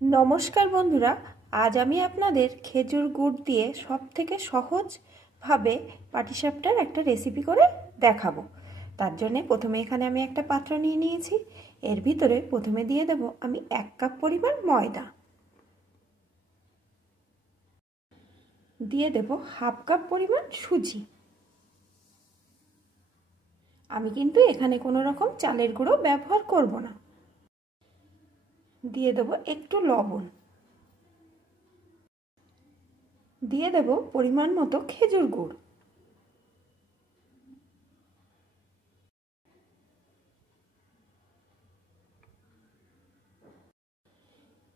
नमस्कार बंधुरा आज आमी आपनादेर खेजूर गुड़ दिए सबथेके सहज भावे पाटिसापटार एक रेसिपि करे देखाबो। तार जन्य प्रथमे एखाने आमी एकटा पात्र निये नियेछि। एर भितरे प्रथमे दिए देब आमी 1 कप परिमाण मयदा, दिए देब हाफ कप परिमाण सुजी। आमी किन्तु एखाने कोनो रकम चालेर गुঁড়ো व्यवहार करब ना। दिए देब एकटू लवण, दिए देब परिमाण मतो खेजूर गुड़,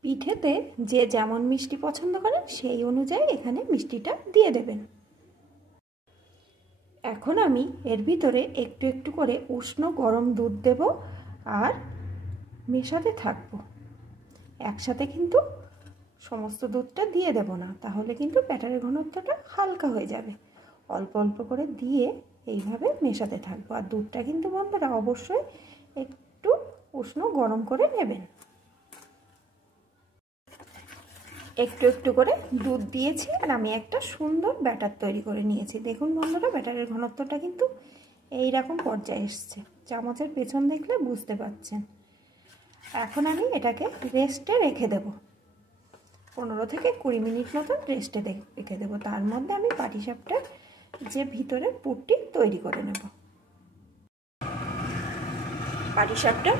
पिठेते जे जेमन मिष्टि पछंद करेन सेई अनुयायी एखाने मिष्टिटा दिए देबेन। एखन आमी एर भितरे एकटू एकटू करे उष्ण गरम दूध देब और मेशाते थाकबो। एकसाथे किन्तु समस्त दूधटा दिए देब ना, ताहले किन्तु बैटारेर घनत्वटा हालका हये जाबे। अल्प अल्प करे दिए एइभाবে मेशाते थाकबो। और दूधटा किन्तु बন্ধুরা अवश्यई एकटू उष्ण गरम करे नेবেন। एकटू एकटू करे दूध दिएছি আর আমি একটা সুন্দর ব্যাটার তৈরি করে নিয়েছি। দেখুন বন্ধুরা ব্যাটারের ঘনত্বটা কিন্তু এই রকম পর্যায়ে এসেছে। চামচের পেছন দেখলে বুঝতে পাচ্ছেন। এখন আমি এটাকে রেস্টে রেখে দেব। 15 থেকে 20 মিনিট মতো রেস্টে রেখে দেব। তার মধ্যে আমি পাটিসাপটার যে ভিতরের পুরটি তৈরি করে নেব। পাটিসাপটার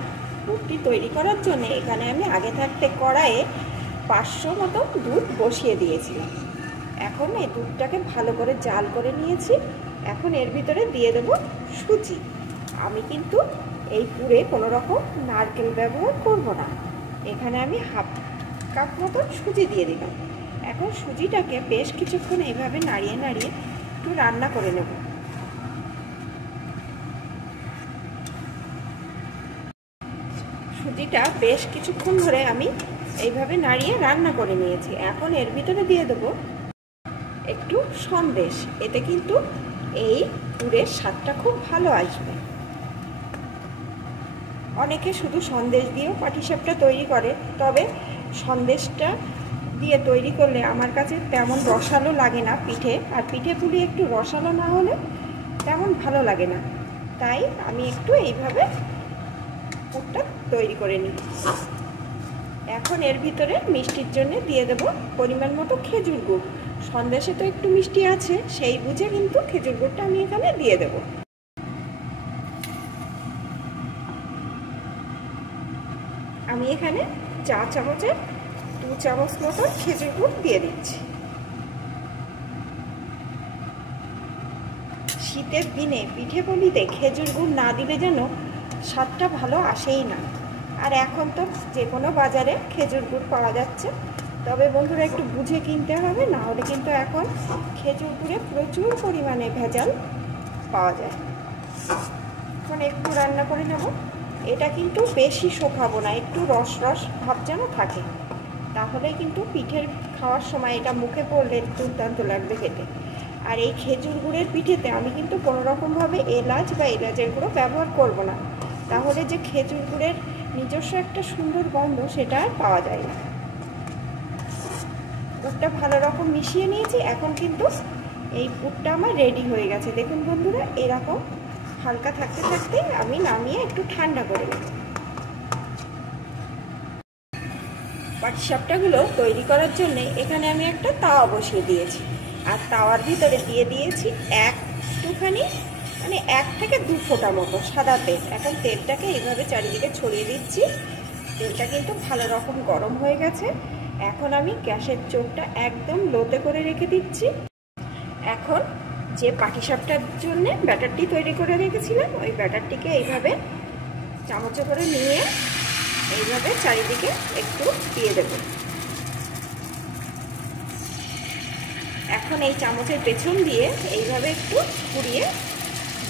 পুরটি তৈরি করার জন্য এখানে আমি আগে থাকতে কড়াইয়ে 500 মতো দুধ বসিয়ে দিয়েছিলাম। এখন এই দুধটাকে ভালো করে জাল করে নিয়েছি। এখন এর ভিতরে দিয়ে দেব সুজি। আমি কিন্তু এই পুরে কোনো রকম নারকেল ব্যবহার করব না। এখানে আমি হাফ কাপ মতো সুজি দিয়ে দিলাম। এখন সুজিটাকে বেশ কিছুক্ষণ এইভাবে নাড়িয়ে নাড়িয়ে একটু রান্না করে নেব। সুজিটা বেশ কিছুক্ষণ ধরে আমি এইভাবে নাড়িয়ে রান্না করে নিয়েছি। এখন এর ভিতরে দিয়ে দেব একটু সন্দেশ। এতে কিন্তু এই পুরের স্বাদটা খুব ভালো আসবে। অনেকে শুধু সন্দেশ দিয়েও পাটিসাপটা তৈরি করে, তবে সন্দেশটা দিয়ে তৈরি করলে আমার কাছে তেমন রসালো লাগে না পিঠে। আর পিঠে পুলি একটু রসালো না হলে তেমন ভালো লাগে না। তাই আমি একটু এইভাবে পুরটা তৈরি করে নিই। এখন এর ভিতরে মিষ্টির জন্য দিয়ে দেব পরিমাণ মতো খেজুর গুড়। সন্দেশে তো একটু মিষ্টি আছে, সেই বুঝে কিন্তু খেজুর গুড়টা আমি এখানে দিয়ে দেব। আমি এখানে চা চামচের 2 চামচ মতো খেজুর গুড় দিয়ে দিচ্ছি। শীতের দিনে পিঠে পুলিতে খেজুর গুড় না দিলে যেন স্বাদটা ভালো আসেই না। আর এখন তো যে কোনো বাজারে খেজুর গুড় পাওয়া যাচ্ছে, তবে বন্ধুরা একটু বুঝে কিনতে হবে, না হলে কিন্তু এখন খেজুর গুড়ে প্রচুর পরিমাণে ভেজাল পাওয়া যায়। এখন একটু রান্না করে নেব। এটা কিন্তু বেশি শোকাবো না, একটু রস রস ভাব যেন থাকে, তাহলে কিন্তু পিঠের খাওয়ার সময় এটা মুখে পড়লে দুর্দান্ত লাগবে খেতে। আর এই খেজুর গুড়ের পিঠেতে আমি কিন্তু কোনো রকমভাবে এলাচ বা এলাচের গুঁড়ো ব্যবহার করব না, তাহলে যে খেজুর গুড়ের নিজস্ব একটা সুন্দর গন্ধ সেটা আর পাওয়া যায় না। পুরটা ভালো রকম মিশিয়ে নিয়েছি। এখন কিন্তু এই পুরটা আমার রেডি হয়ে গেছে। দেখুন বন্ধুরা এরকম হালকা থাকতে থাকতে আমি নামিয়ে একটু ঠান্ডা করে নেব। পাটিসাপটাগুলো তৈরি করার জন্য এখানে আমি একটা তাওয়া বসিয়ে দিয়েছি। আর তাওয়ার ভিতরে দিয়ে দিয়েছি একটুখানি মানে 1 থেকে 2 ফোঁটা মতো সাদা তেল। এখন তেলটাকে এইভাবে চারিদিকে ছড়িয়ে দিচ্ছি। তেলটা কিন্তু ভালো রকম গরম হয়ে গেছে। এখন আমি গ্যাসের চোখটা একদম লোতে করে রেখে দিচ্ছি। এখন যে পাটিসাপটার জন্য ব্যাটারটি তৈরি করে রেখেছিলাম, ওই ব্যাটারটিকে এইভাবে চামচে করে নিয়ে এইভাবে চারিদিকে একটু দিয়ে দেব। এখন এই চামচের পেছন দিয়ে এইভাবে একটু ঘুরিয়ে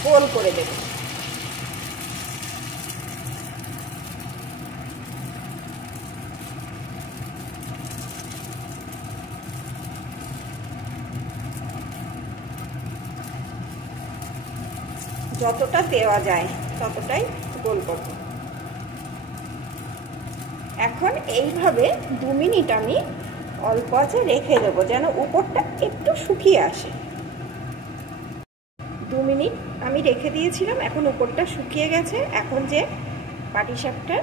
গোল করে দেব। যতটা দেওয়া যায় ততটাই গোল করব। এখন এইভাবে 2 মিনিট আমি অল্প আঁচে রেখে দেবো, যেন উপরটা একটু শুকিয়ে আসে। 2 মিনিট আমি রেখে দিয়েছিলাম, এখন উপরটা শুকিয়ে গেছে। এখন যে পাটিসাপটার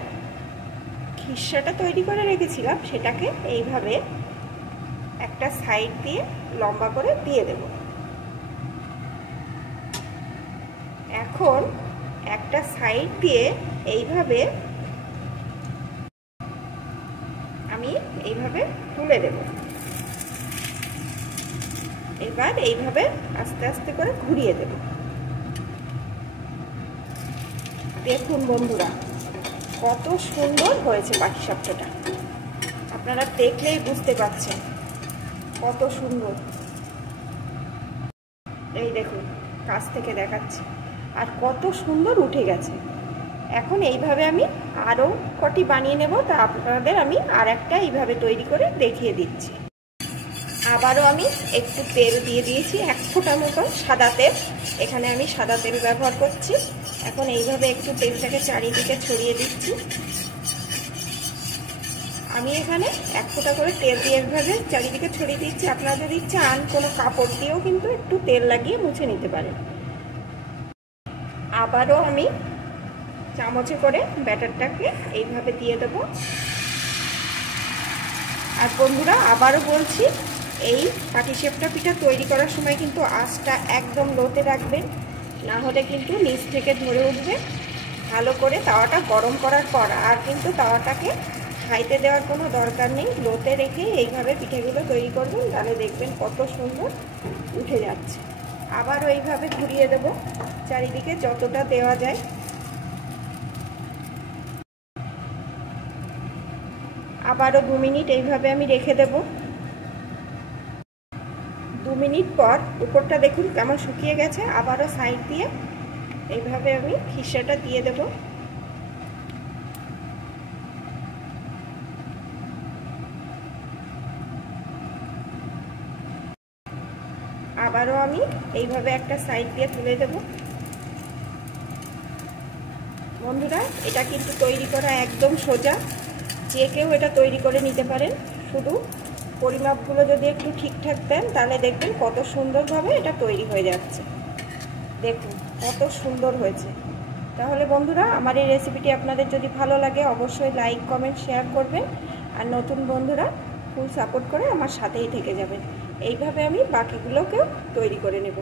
খিসাটা তৈরি করে রেখেছিলাম সেটাকে এইভাবে একটা সাইড দিয়ে লম্বা করে দিয়ে দেব। এখন একটা সাইড দিয়ে এইভাবে আমি এইভাবে তুলে দেব। এবার এইভাবে আস্তে আস্তে করে ঘুরিয়ে দেব। দেখুন বন্ধুরা, কত সুন্দর হয়েছে পাটিসাপটাটা, আপনারা দেখলেই বুঝতে পারছেন কত সুন্দর। এই দেখুন, কাছ থেকে দেখাচ্ছি, আর কত সুন্দর উঠে গেছে। এখন এইভাবে আমি আরও কটি বানিয়ে নেব, তা আপনাদের আমি আর একটা এইভাবে তৈরি করে দেখিয়ে দিচ্ছি। আবারও আমি একটু তেল দিয়ে দিয়েছি, 1 ফোঁটা মতো সাদা তেল। এখানে আমি সাদা তেল ব্যবহার করছি। এখন এইভাবে একটু তেলটাকে চারিদিকে ছড়িয়ে দিচ্ছি। আমি এখানে 1 ফোঁটা করে তেল দিয়ে এইভাবে চারিদিকে ছড়িয়ে দিচ্ছি। আপনারা যদি চান কোনো কাপড় দিয়েও কিন্তু একটু তেল লাগিয়ে মুছে নিতে পারেন। আবারও আমি চামচে করে ব্যাটারটাকে এইভাবে দিয়ে দেব। আর বন্ধুরা, আবারও বলছি, এই পাটিসাপটা পিঠা তৈরি করার সময় কিন্তু আঁচটা একদম লোতে রাখবেন, না হলে কিন্তু নিচ থেকে ধরে উঠবে। ভালো করে তাওয়াটা গরম করার পর আর কিন্তু তাওয়াটাকে খাইতে দেওয়ার কোনো দরকার নেই, লোতে রেখে এইভাবে পিঠেগুলো তৈরি করবেন, তাহলে দেখবেন কত সুন্দর উঠে যাচ্ছে। আবারও এইভাবে ঘুরিয়ে দেব চারিদিকে যতটা দেওয়া যায়। আবারও 2 মিনিট এইভাবে আমি রেখে দেব। 2 মিনিট পর উপরটা দেখুন কেমন শুকিয়ে গেছে। আবারও সাইড দিয়ে এইভাবে আমি খিসাটা দিয়ে দেব। আবারও আমি এইভাবে একটা সাইড দিয়ে তুলে দেব। বন্ধুরা, এটা কিন্তু তৈরি করা একদম সোজা, যে কেউ এটা তৈরি করে নিতে পারেন। শুধু পরিমাপগুলো যদি একটু ঠিকঠাক দেন, তাহলে দেখবেন কত সুন্দরভাবে এটা তৈরি হয়ে যাচ্ছে। দেখুন কত সুন্দর হয়েছে। তাহলে বন্ধুরা, আমার এই রেসিপিটি আপনাদের যদি ভালো লাগে অবশ্যই লাইক, কমেন্ট, শেয়ার করবেন। আর নতুন বন্ধুরা ফুল সাপোর্ট করে আমার সাথেই থেকে যাবেন। এইভাবে আমি বাকিগুলোকেও তৈরি করে নেব।